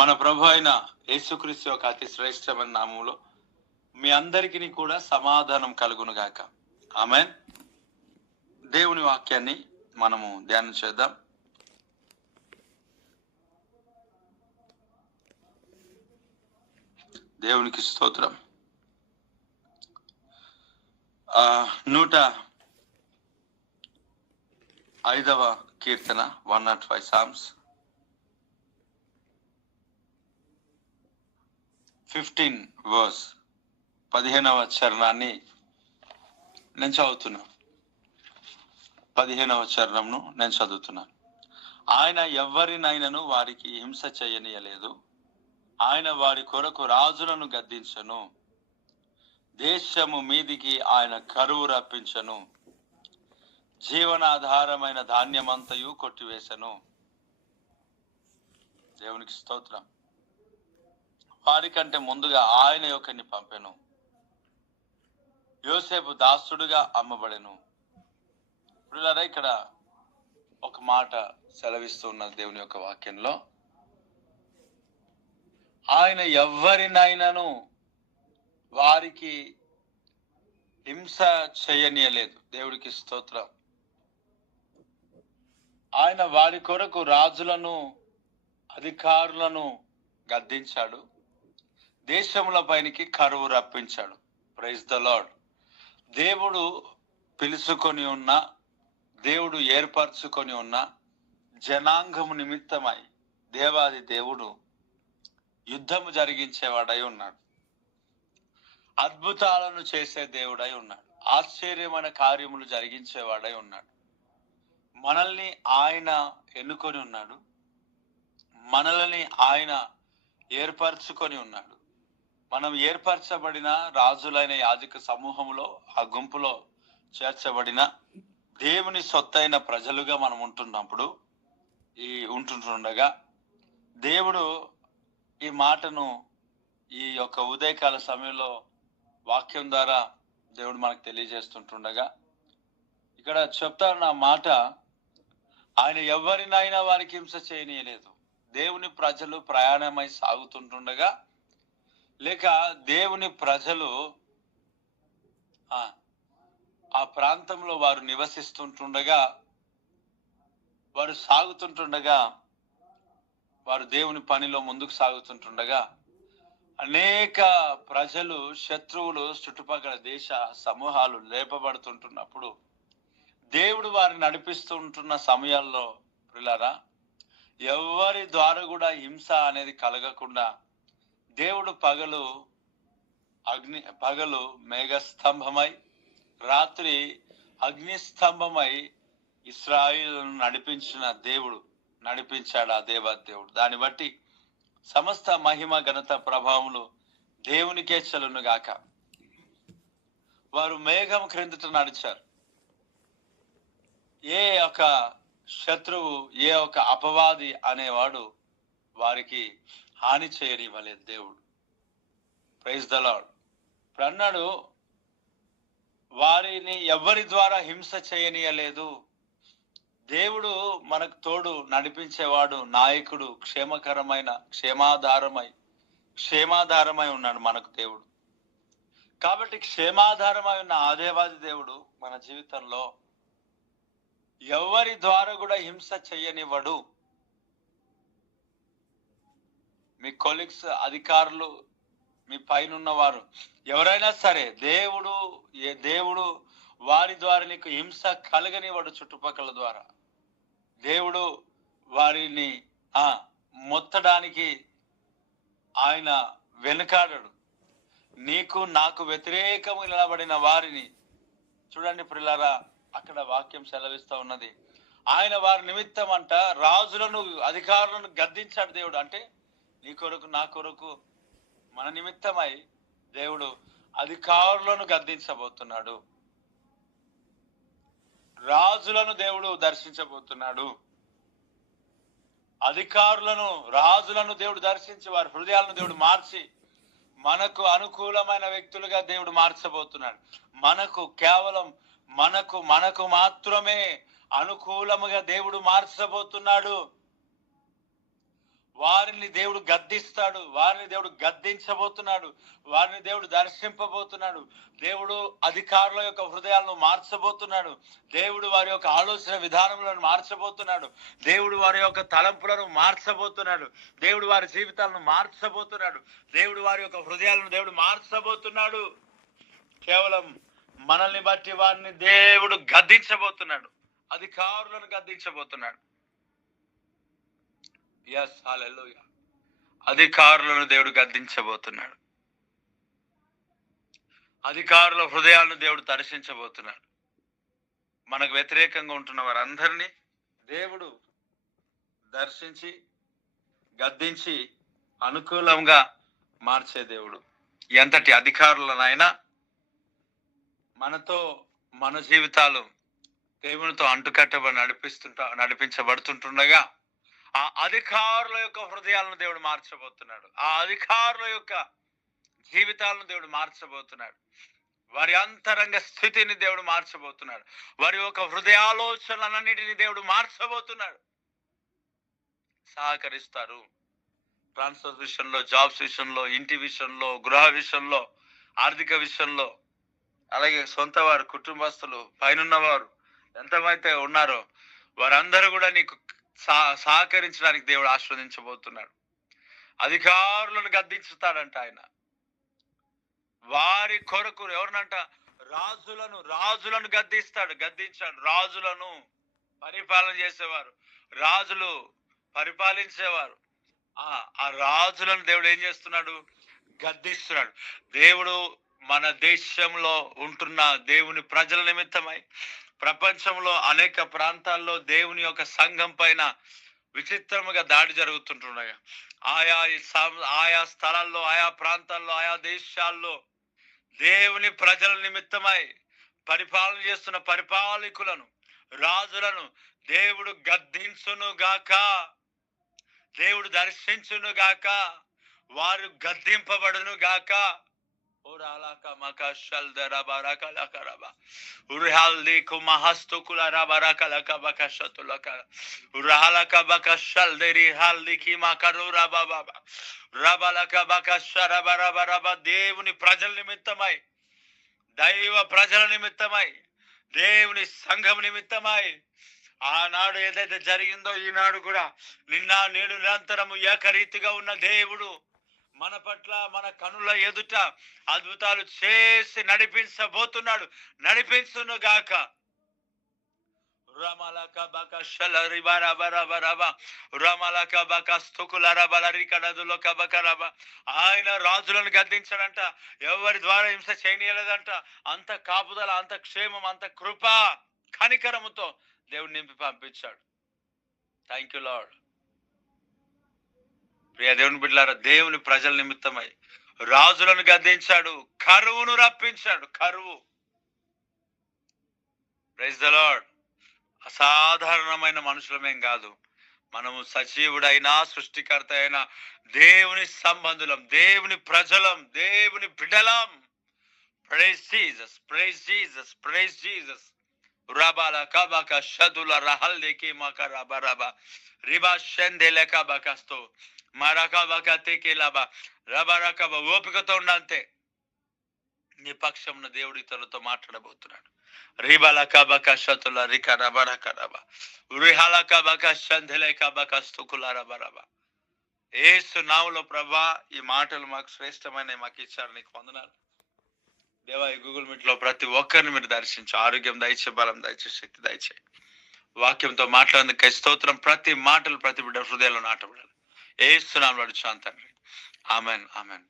మన ప్రభు అయిన యేసుక్రీస్తు యొక్క అతి శ్రేష్టమైన నామములో మీ అందరికీ కూడా సమాధానం కలుగును గాక. ఆమేన్. దేవుని వాక్యాన్ని మనము ధ్యానం చేద్దాం. దేవునికి స్తోత్రం. 105వ కీర్తన 105 సామ్స్ 15 వర్స్ 15వ చరణాన్ని నేను చదువుతున్నాను. 15వ చరణంను నేను చదువుతున్నాను. ఆయన ఎవ్వరినైనను వారికి హింస చేయనీయలేదు. ఆయన వారి కొరకు రాజులను గద్దించను. దేశము మీదికి ఆయన కరువు రప్పించను. జీవనాధారమైన ధాన్యమంతయు కొట్టివేశను. దేవునికి స్తోత్రం. వారికంటే ముందుగా ఆయన యొక్కని పంపెను. యోసేపు దాసుడుగా అమ్మబడెను. ఇప్పుడు ఇక్కడ ఒక మాట సెలవిస్తున్న దేవుని యొక్క వాక్యంలో, ఆయన ఎవ్వరినైనాను వారికి హింస చేయనీయలేదు. దేవుడికి స్తోత్రం. ఆయన వారి కొరకు రాజులను అధికారులను గద్దించాడు. దేశముల పైనికి కరువు రప్పించాడు. Praise the Lord. దేవుడు పిలుచుకొని ఉన్న, దేవుడు ఏర్పరచుకొని ఉన్న జనాంగము నిమిత్తమై దేవాది దేవుడు యుద్ధము జరిగించేవాడై ఉన్నాడు. అద్భుతాలను చేసే దేవుడై ఉన్నాడు. ఆశ్చర్యమైన కార్యములు జరిగించేవాడై ఉన్నాడు. మనల్ని ఆయన ఎన్నుకొని ఉన్నాడు. మనల్ని ఆయన ఏర్పరచుకొని ఉన్నాడు. మనం ఏర్పరచబడిన రాజులైన యాజక సమూహంలో, ఆ గుంపులో చేర్చబడిన దేవుని సొత్తైన ప్రజలుగా మనం ఉంటుండగా దేవుడు ఈ మాటను ఈ యొక్క ఉదయకాల సమయంలో వాక్యం ద్వారా దేవుడు మనకు తెలియజేస్తుంటుండగా ఇక్కడ చెప్తారు ఆ మాట, ఆయన ఎవరినైనా వారికి హింస చేయనీయలేదు. దేవుని ప్రజలు ప్రయాణమై సాగుతుంటుండగా, లేక దేవుని ప్రజలు ఆ ప్రాంతంలో వారు నివసిస్తుంటుండగా, వారు సాగుతుంటుండగా, వారు దేవుని పనిలో ముందుకు సాగుతుంటుండగా అనేక ప్రజలు, శత్రువులు, చుట్టుపక్కల దేశ సమూహాలు లేపబడుతుంటున్నప్పుడు దేవుడు వారిని నడిపిస్తుంటున్న సమయాల్లో ప్రియులారా, ఎవరి ద్వారా కూడా హింస అనేది కలగకుండా దేవుడు పగలు మేఘస్తంభమై, రాత్రి అగ్నిస్తంభమై ఇశ్రాయేలును నడిపించాడు ఆ దేవాదేవుడు. దాన్ని బట్టి సమస్త మహిమ, ఘనత, ప్రభావములు దేవునికే చెల్లును గాక. వారు మేఘం క్రిందట నడిచారు. ఏ ఒక శత్రువు, ఏ ఒక అపవాది అనేవాడు వారికి హాని చేయనివ్వలేదు దేవుడు. Praise the Lord. ఇప్పుడు అన్నాడు, వారిని ఎవరి ద్వారా హింస చేయనీయలేదు. దేవుడు మనకు తోడు నడిపించేవాడు, నాయకుడు, క్షేమాధారమై ఉన్నాడు మనకు దేవుడు. కాబట్టి క్షేమాధారమై ఉన్న ఆదేవాది దేవుడు మన జీవితంలో ఎవరి ద్వారా కూడా హింస చేయనివ్వడు. మీ కొలీగ్స్, అధికారులు, మీ పైన వారు ఎవరైనా సరే దేవుడు వారి ద్వారా నీకు హింస కలగనివ్వడు. చుట్టుపక్కల ద్వారా దేవుడు వారిని మొత్తడానికి ఆయన వెనుకాడడు. నీకు నాకు వ్యతిరేకము నిలబడిన వారిని చూడండి ప్రియులారా, అక్కడ వాక్యం సెలవిస్తా ఉన్నది, ఆయన వారి నిమిత్తం అంట రాజులను, అధికారులను గద్దించాడు దేవుడు. అంటే నీ కొరకు, నా కొరకు, మన నిమిత్తమై దేవుడు అధికారులను గద్దించబోతున్నాడు. రాజులను దేవుడు దర్శించబోతున్నాడు. రాజులను దేవుడు దర్శించి వారి హృదయాలను దేవుడు మార్చి మనకు అనుకూలమైన వ్యక్తులుగా దేవుడు మార్చబోతున్నాడు. కేవలం మనకు మాత్రమే అనుకూలముగా దేవుడు మార్చబోతున్నాడు. వారిని దేవుడు గద్దిస్తాడు, వారిని దేవుడు గద్దించబోతున్నాడు, వారిని దేవుడు దర్శింపబోతున్నాడు. దేవుడు అధికారుల యొక్క హృదయాలను మార్చబోతున్నాడు. దేవుడు వారి యొక్క ఆలోచన విధానములను మార్చబోతున్నాడు. దేవుడు వారి యొక్క తలంపులను మార్చబోతున్నాడు. దేవుడు వారి జీవితాలను మార్చబోతున్నాడు. దేవుడు వారి యొక్క హృదయాలను దేవుడు మార్చబోతున్నాడు. కేవలం మనల్ని బట్టి వారిని దేవుడు గద్దించబోతున్నాడు, అధికారులను గద్దించబోతున్నాడు. ఎస్, హల్లెలూయా. అధికారులను దేవుడు గద్దించబోతున్నాడు. అధికారుల హృదయాలను దేవుడు దర్శించబోతున్నాడు. మనకు వ్యతిరేకంగా ఉంటున్న వారందరినీ దేవుడు దర్శించి గద్దించి అనుకూలంగా మార్చే దేవుడు. ఎంతటి అధికారులనైనా మనతో మన జీవితాలు దేవునితో అంటుకట్టబడి నడిపించబడుతుంటుండగా ఆ అధికారుల యొక్క హృదయాలను దేవుడు మార్చబోతున్నాడు. ఆ అధికారుల యొక్క జీవితాలను దేవుడు మార్చబోతున్నాడు. వారి అంతరంగ స్థితిని దేవుడు మార్చబోతున్నాడు. వారి యొక్క హృదయాలోచనలన్నిటిని దేవుడు మార్చబోతున్నాడు. సహకరిస్తారు. ట్రాన్స్ఫర్ విషయంలో, జాబ్స్ విషయంలో, ఇంటి విషయంలో, గృహ విషయంలో, ఆర్థిక విషయంలో, అలాగే సొంత వారు, కుటుంబస్తులు, పైనున్న వారు ఎంతమైతే ఉన్నారో వారందరూ కూడా నీకు సహకరించడానికి దేవుడు ఆస్వాదించబోతున్నాడు. అధికారులను గద్దించుతాడంట ఆయన. వారి కొరకు ఎవరినంట? రాజులను గద్దించాడు. రాజులను పరిపాలన చేసేవారు, రాజులు పరిపాలించేవారు. ఆ రాజులను దేవుడు ఏం చేస్తున్నాడు? గద్దిస్తున్నాడు. దేవుడు మన దేశంలో ఉంటున్న దేవుని ప్రజల నిమిత్తమై ప్రపంచంలో అనేక ప్రాంతాల్లో దేవుని యొక్క సంఘం పైన విచిత్రముగా దాడి జరుగుతుంటుండగా ఆయా స్థలాల్లో, ఆయా ప్రాంతాల్లో, ఆయా దేశాల్లో దేవుని ప్రజల నిమిత్తమై పరిపాలన చేస్తున్న పరిపాలకులను, రాజులను దేవుడు గద్దించును గాక, దేవుడు దర్శించును గాక, వారు గద్దింపబడును గాక. దేవుని ప్రజల నిమిత్తమై, దైవ ప్రజల నిమిత్తమై, దేవుని సంఘం నిమిత్తమై ఆనాడు ఏదైతే జరిగిందో ఈనాడు కూడా నిన్న నేడు నిరంతరము ఏకరీతిగా ఉన్న దేవుడు మన పట్ల, మన కనుల ఎదుట అద్భుతాలు చేసి నడిపించబోతున్నాడు. నడిపించును గాక. ఆయన రాజులను గద్దించాడంట. ఎవరి ద్వారా హింస చేయనీయలేదంట. అంత కాపుదల, అంత క్షేమం, అంత కృప, కనికరముతో దేవుడు నింపి పంపించాడు. Thank you lord. ప్రియ దేవుని బిడ్డలారా, దేవుని ప్రజల నిమిత్తమై రాజులను గద్దించాడు, కరువును రప్పించాడు. కరువు. Praise the Lord. అసాధారణమైన మనుషులమేం కాదు. మనము సజీవుడైనా, సృష్టికర్త అయిన దేవుని సంబంధులం, దేవుని ప్రజలం, దేవుని బిడ్డలం. Praise Jesus, praise Jesus, praise Jesus. రబాల కబక షదుల రహల్లికి మకరబరబ రిబా షెందెలక బకస్తో మరకబక తెకిలబ రబరకబ. ఓపికతో ఉండంతే. నీ పక్షమున దేవుడి తనతో మాట్లాడబోతున్నాడు. రిబలక బక షతుల రిక రబరకరబ రిహలక బక షందెలక బకస్తుకుల రబరబ. యేసు నామములో ప్రభా, ఈ మాటలు మాకు శ్రేష్టమైన మాకు ఇచ్చారు, నీకు వందనాలు దేవా. ఈ గూగుల్ మీట్ లో ప్రతి ఒక్కరిని మీరు దర్శించు, ఆరోగ్యం దయచే, బలం దయచే, శక్తి దయచే. వాక్యంతో మాట్లాడేందుకు స్తోత్రం. ప్రతి మాటలు ప్రతి బిడ్డ హృదయంలో నాటబడాలి. యేసు నామములో అడుగుచున్నాను తండ్రి. Amen, amen.